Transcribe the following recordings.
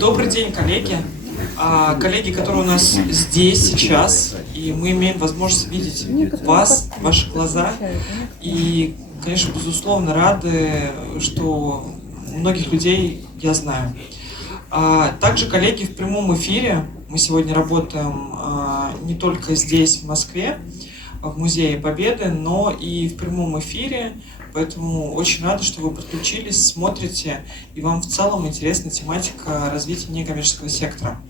Добрый день, коллеги. Коллеги, которые у нас здесь сейчас, и мы имеем возможность видеть вас, ваши глаза. И, конечно, безусловно, рады, что многих людей я знаю. Также, коллеги, в прямом эфире мы сегодня работаем не только здесь, в Москве, в Музее Победы, но и в прямом эфире. Поэтому очень рада, что вы подключились, смотрите, и вам в целом интересна тематика развития некоммерческого сектора.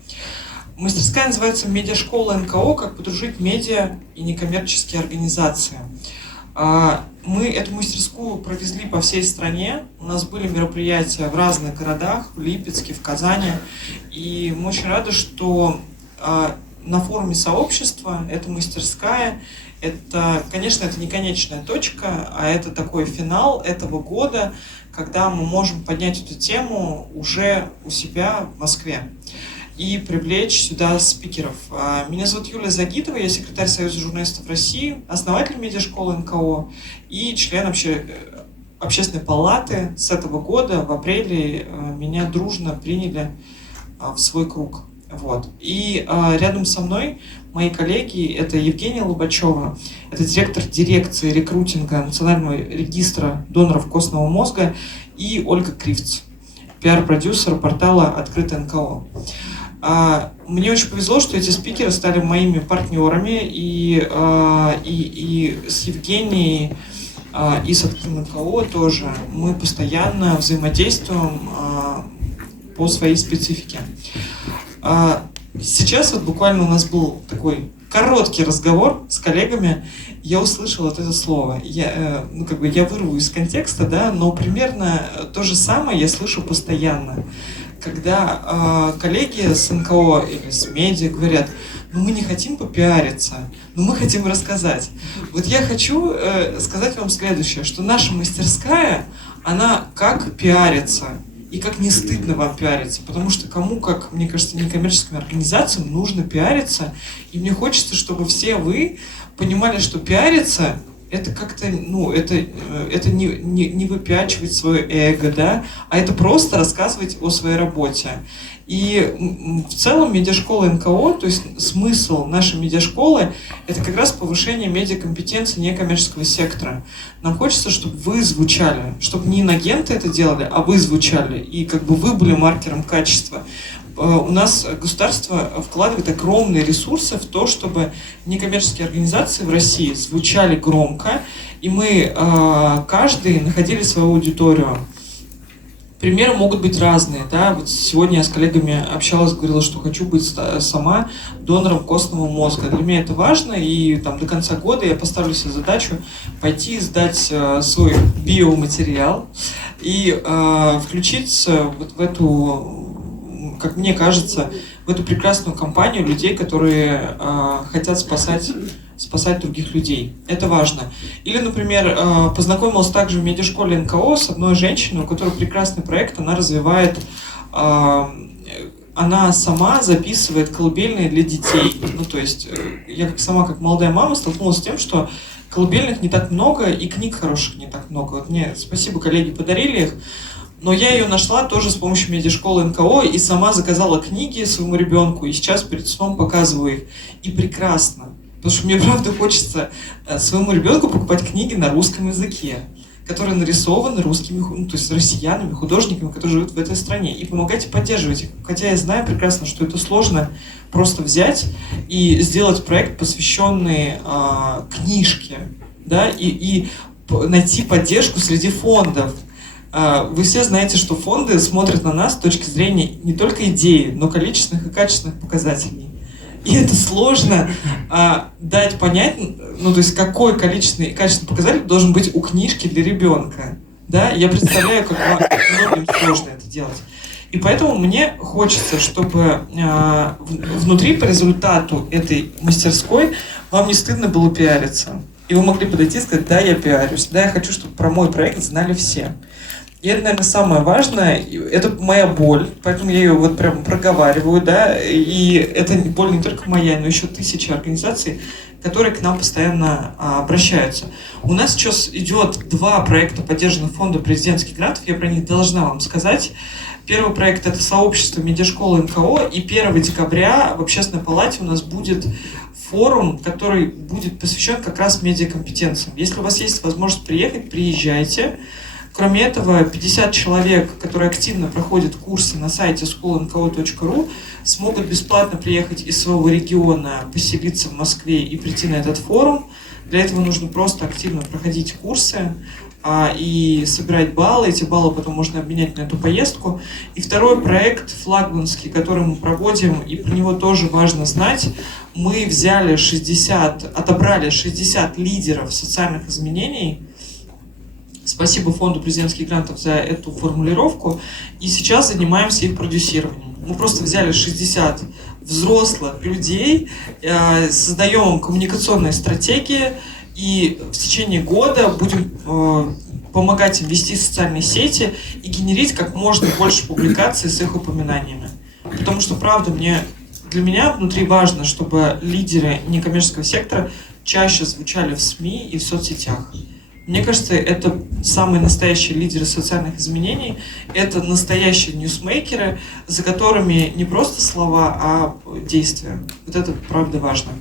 Мастерская называется «Медиашкола НКО. Как подружить медиа и некоммерческие организации». Мы эту мастерскую провезли по всей стране. У нас были мероприятия в разных городах, в Липецке, в Казани. И мы очень рады, что на форуме сообщества эта мастерская, это, конечно, это не конечная точка, а это такой финал этого года, когда мы можем поднять эту тему уже у себя в Москве и привлечь сюда спикеров. Меня зовут Юлия Загитова, я секретарь Союза журналистов России, основатель медиашколы НКО и член общественной палаты. С этого года, в апреле, меня дружно приняли в свой круг. Вот. И рядом со мной мои коллеги, это Евгения Лобачева, это директор дирекции рекрутинга Национального регистра доноров костного мозга, и Ольга Кривц, пиар-продюсер портала «Открытое НКО». Мне очень повезло, что эти спикеры стали моими партнерами, и с Евгенией, и с «Открытым НКО» тоже мы постоянно взаимодействуем по своей специфике. Сейчас вот буквально у нас был такой короткий разговор с коллегами, я услышал вот это слово. Я вырву из контекста, да, но примерно то же самое я слышу постоянно. Когда коллеги с НКО или с медиа говорят: ну мы не хотим попиариться, но мы хотим рассказать. Вот я хочу сказать вам следующее, что наша мастерская, она как пиарится. И как не стыдно вам пиариться, потому что кому, как, мне кажется, некоммерческим организациям нужно пиариться. И мне хочется, чтобы все вы понимали, что пиариться это как-то, это не выпячивать свое эго, да, а это просто рассказывать о своей работе. И в целом медиашкола НКО, то есть смысл нашей медиашколы, это как раз повышение медиакомпетенции некоммерческого сектора. Нам хочется, чтобы вы звучали, чтобы не инагенты это делали, а вы звучали, и как бы вы были маркером качества. У нас государство вкладывает огромные ресурсы в то, чтобы некоммерческие организации в России звучали громко, и мы каждый находили свою аудиторию. Примеры могут быть разные, да. Вот сегодня я с коллегами общалась, говорила, что хочу быть сама донором костного мозга. Для меня это важно, и там до конца года я поставлю себе задачу пойти сдать свой биоматериал и включиться вот в эту, как мне кажется, в эту прекрасную компанию людей, которые хотят спасать других людей. Это важно. Или, например, познакомилась также в медиашколе НКО с одной женщиной, у которой прекрасный проект, она развивает, она сама записывает колыбельные для детей. Ну, то есть, я сама, как молодая мама, столкнулась с тем, что колыбельных не так много, и книг хороших не так много. Вот мне, спасибо, коллеги подарили их, но я ее нашла тоже с помощью медиашколы НКО и сама заказала книги своему ребенку, и сейчас перед сном показываю их. И прекрасно. Потому что мне, правда, хочется своему ребенку покупать книги на русском языке, которые нарисованы русскими, то есть россиянами, художниками, которые живут в этой стране, и помогать и поддерживать их. Хотя я знаю прекрасно, что это сложно просто взять и сделать проект, посвященный книжке, да, и найти поддержку среди фондов. Вы все знаете, что фонды смотрят на нас с точки зрения не только идеи, но количественных и качественных показателей. И это сложно дать понять, то есть какой количественный и качественный показатель должен быть у книжки для ребенка. Да? Я представляю, как многим сложно это делать. И поэтому мне хочется, чтобы внутри по результату этой мастерской вам не стыдно было пиариться. И вы могли подойти и сказать: да, я пиарюсь, да, я хочу, чтобы про мой проект знали все. И это, наверное, самое важное, это моя боль, поэтому я ее вот прям проговариваю, да, и это боль не только моя, но еще тысячи организаций, которые к нам постоянно обращаются. У нас сейчас идет 2 проекта, поддержанных фондом президентских грантов, я про них должна вам сказать. Первый проект — это сообщество медиашколы НКО, и 1 декабря в Общественной палате у нас будет форум, который будет посвящен как раз медиакомпетенциям. Если у вас есть возможность приехать, приезжайте. Кроме этого, 50 человек, которые активно проходят курсы на сайте schoolnko.ru, смогут бесплатно приехать из своего региона, поселиться в Москве и прийти на этот форум. Для этого нужно просто активно проходить курсы и собирать баллы. Эти баллы потом можно обменять на эту поездку. И второй проект флагманский, который мы проводим, и про него тоже важно знать. Мы отобрали 60 лидеров социальных изменений. Спасибо фонду президентских грантов за эту формулировку. И сейчас занимаемся их продюсированием. Мы просто взяли 60 взрослых людей, создаем коммуникационные стратегии, и в течение года будем помогать им вести социальные сети и генерить как можно больше публикаций с их упоминаниями. Потому что, правда, для меня внутри важно, чтобы лидеры некоммерческого сектора чаще звучали в СМИ и в соцсетях. Мне кажется, это самые настоящие лидеры социальных изменений, это настоящие ньюсмейкеры, за которыми не просто слова, а действия. Вот это правда важно.